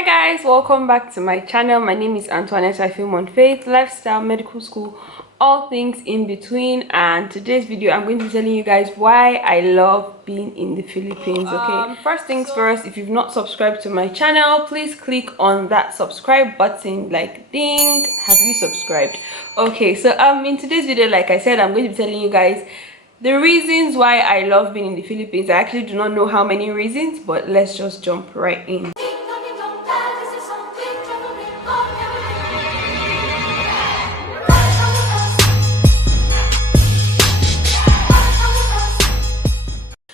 Hi guys, welcome back to my channel. My name is Antoinette. I film on faith, lifestyle, medical school, all things in between. And today's video I'm going to be telling you guys why I love being in the Philippines. Okay, first things first, if you've not subscribed to my channel, please click on that subscribe button, like ding. Have you subscribed? Okay, so in today's video, like I said, I'm going to be telling you guys the reasons why I love being in the Philippines. I actually do not know how many reasons, but let's just jump right in.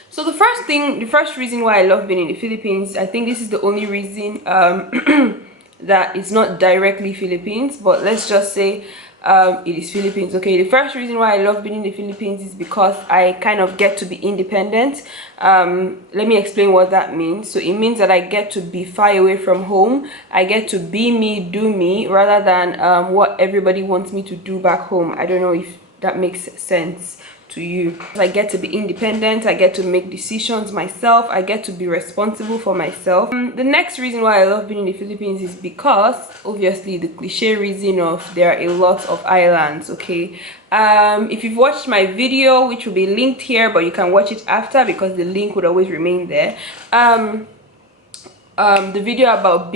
So the first reason why I love being in the Philippines, I think this is the only reason that it's not directly Philippines, but let's just say it is Philippines. Okay, the first reason why I love being in the Philippines is because I kind of get to be independent. Let me explain what that means. So it means that I get to be far away from home. I get to be me, do me, rather than what everybody wants me to do back home. I don't know if that makes sense to you. I get to be independent, I get to make decisions myself, I get to be responsible for myself. The next reason why I love being in the Philippines is because, obviously, the cliche reason of there are a lot of islands. Okay, if you've watched my video, which will be linked here, but you can watch it after because the link would always remain there, the video about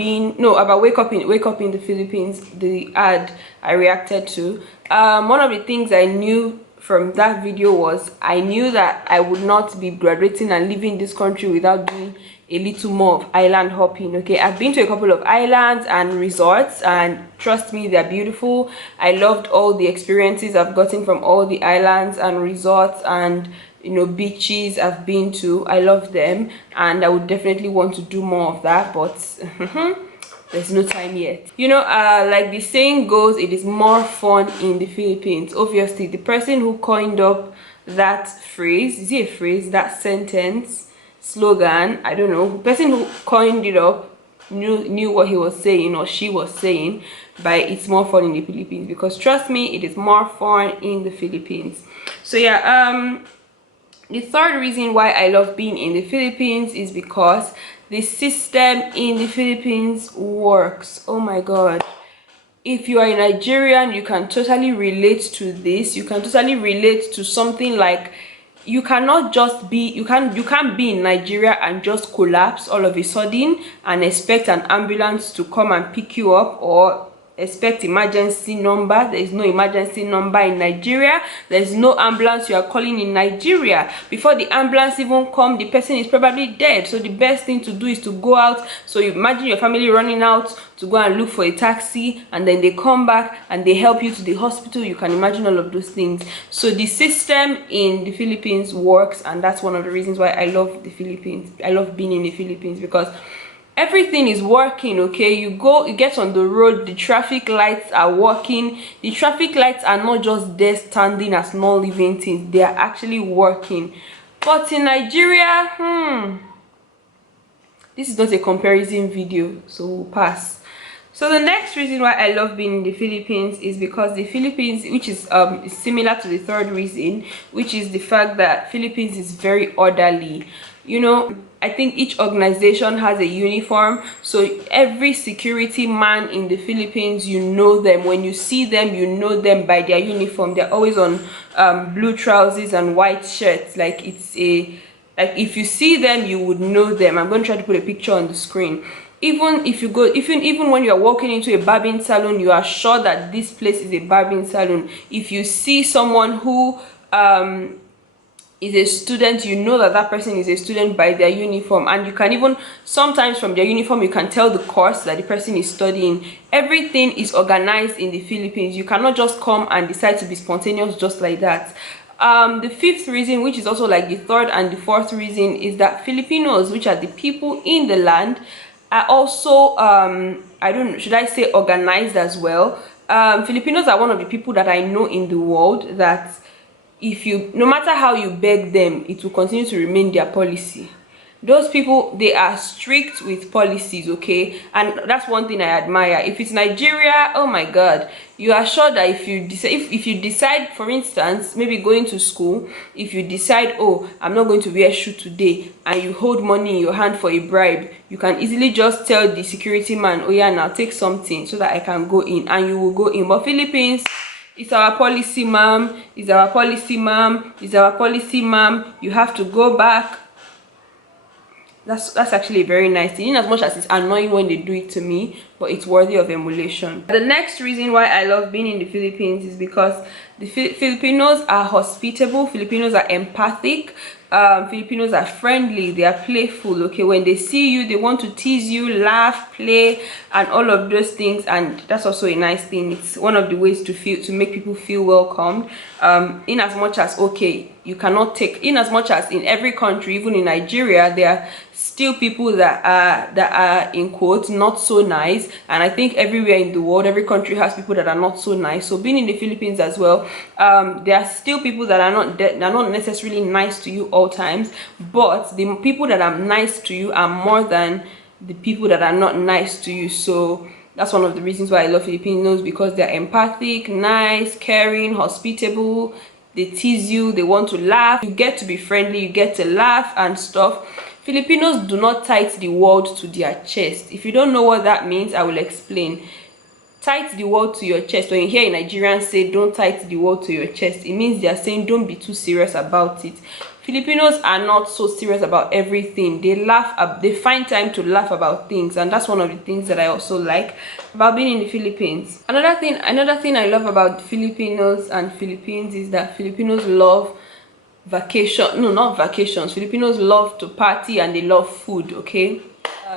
wake up in the Philippines, the ad I reacted to, one of the things I knew from that video was I knew that I would not be graduating and leaving this country without doing a little more of island hopping. Okay, I've been to a couple of islands and resorts, and trust me, they're beautiful. I loved all the experiences I've gotten from all the islands and resorts and, you know, beaches I've been to. I love them, and I would definitely want to do more of that, but there's no time yet. You know, like the saying goes, it is more fun in the Philippines. Obviously, the person who coined up that phrase, is it a phrase, that sentence, slogan, I don't know, the person who coined it up knew what he was saying, or she was saying, by it's more fun in the Philippines. Because trust me, it is more fun in the Philippines. So yeah, the third reason why I love being in the Philippines is because the system in the Philippines works. Oh my god, if you are a Nigerian, you can totally relate to this. You can totally relate to something like, you cannot just be, you can't be in Nigeria and just collapse all of a sudden and expect an ambulance to come and pick you up, or expect emergency number. There is no emergency number in Nigeria. There is no ambulance you are calling in Nigeria. Before the ambulance even come, the person is probably dead. So the best thing to do is to go out. So you imagine your family running out to go and look for a taxi, and then they come back and they help you to the hospital. You can imagine all of those things. So the system in the Philippines works, and that's one of the reasons why I love the Philippines. I love being in the Philippines because everything is working. Okay, you get on the road, the traffic lights are working. The traffic lights are not just there standing as non-living things, they are actually working. But in Nigeria, this is not a comparison video, so we'll pass. So the next reason why I love being in the Philippines is because the Philippines, which is similar to the third reason, which is the fact that Philippines is very orderly. You know, I think each organization has a uniform, so every security man in the Philippines, you know them. When you see them, you know them by their uniform. They're always on blue trousers and white shirts. Like, it's like, if you see them, you would know them. I'm going to try to put a picture on the screen. Even if you go, even when you're walking into a barbing salon, you are sure that this place is a barbing salon. If you see someone who is a student, you know that that person is a student by their uniform, and you can even sometimes from their uniform you can tell the course that the person is studying. Everything is organized in the Philippines. You cannot just come and decide to be spontaneous just like that. The fifth reason, which is also like the third and the fourth reason, is that Filipinos, which are the people in the land, are also I don't know, should I say organized as well. Filipinos are one of the people that I know in the world that, if you, no matter how you beg them, it will continue to remain their policy. those people, they are strict with policies, okay? And that's one thing I admire. If it's Nigeria, oh my god, you are sure that if you decide, for instance, maybe going to school, if you decide, oh, I'm not going to wear shoe today, and you hold money in your hand for a bribe, you can easily just tell the security man, oh yeah, now take something so that I can go in, and you will go in. But Philippines, it's our policy, ma'am. It's our policy, ma'am. It's our policy, ma'am. You have to go back. That's actually a very nice thing, in as much as it's annoying when they do it to me, but it's worthy of emulation. The next reason why I love being in the Philippines is because the Filipinos are hospitable, Filipinos are empathic, Filipinos are friendly, they are playful, okay? When they see you, they want to tease you, laugh, play, and all of those things, and that's also a nice thing. It's one of the ways to make people feel welcomed, in as much as, okay, you cannot take, in as much as in every country, even in Nigeria, there are still people that are in quotes not so nice, and I think everywhere in the world, every country has people that are not so nice. So being in the Philippines as well, there are still people that are not necessarily nice to you all times, but the people that are nice to you are more than the people that are not nice to you. So that's one of the reasons why I love Filipinos, because they're empathic, nice, caring, hospitable. They tease you, they want to laugh, you get to be friendly, you get to laugh and stuff. Filipinos do not tight the world to their chest. If you don't know what that means, I will explain. Tight the world to your chest. When you hear a Nigerian say don't tight the world to your chest, it means they are saying don't be too serious about it. Filipinos are not so serious about everything. They laugh, they find time to laugh about things, and that's one of the things that I also like about being in the Philippines. Another thing I love about Filipinos and Philippines is that Filipinos love vacation. No, not vacations. Filipinos love to party and they love food, okay?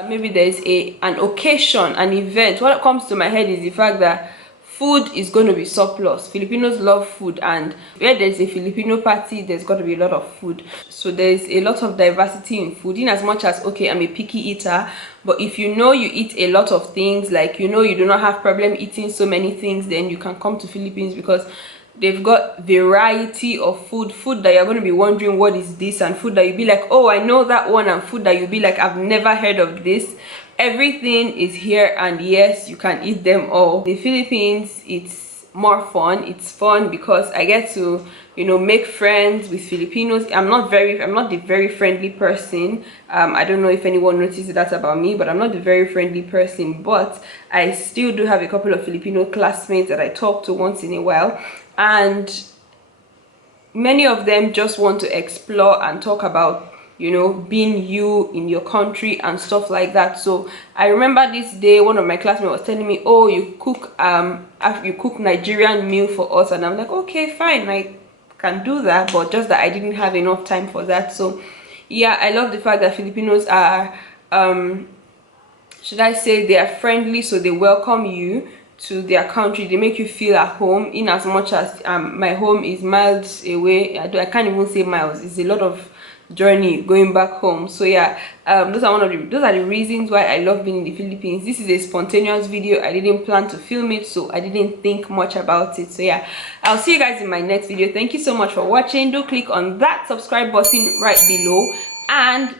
Maybe there's an occasion, an event. What comes to my head is the fact that food is going to be surplus. Filipinos love food, and where there's a Filipino party, there's got to be a lot of food. So there's a lot of diversity in food, in as much as, okay, I'm a picky eater, but if you know you eat a lot of things, like you know you do not have problem eating so many things, then you can come to Philippines, because they've got variety of food that you're going to be wondering what is this, and food that you'll be like, oh, I know that one, and food that you'll be like, I've never heard of this. Everything is here, and yes, you can eat them all. The Philippines, it's more fun. It's fun because I get to, you know, make friends with Filipinos. I'm not the very friendly person. I don't know if anyone noticed that about me, but I'm not the very friendly person, but I still do have a couple of Filipino classmates that I talk to once in a while, and many of them just want to explore and talk about, you know, being you in your country and stuff like that. So I remember this day one of my classmates was telling me, oh, you cook Nigerian meal for us, and I'm like, okay, fine, I can do that, but just that I didn't have enough time for that. So yeah, I love the fact that Filipinos are should I say, they are friendly, so they welcome you to their country. They make you feel at home, in as much as my home is miles away. I can't even say miles, it's a lot of journey going back home. So yeah, those are the reasons why I love being in the Philippines. This is a spontaneous video. I didn't plan to film it, so I didn't think much about it. So yeah, I'll see you guys in my next video. Thank you so much for watching. Do click on that subscribe button right below, and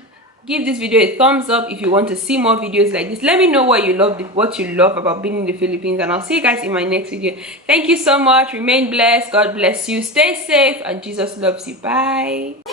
give this video a thumbs up if you want to see more videos like this. Let me know what you love about being in the Philippines, and I'll see you guys in my next video. Thank you so much. Remain blessed. God bless you. Stay safe, and Jesus loves you. Bye.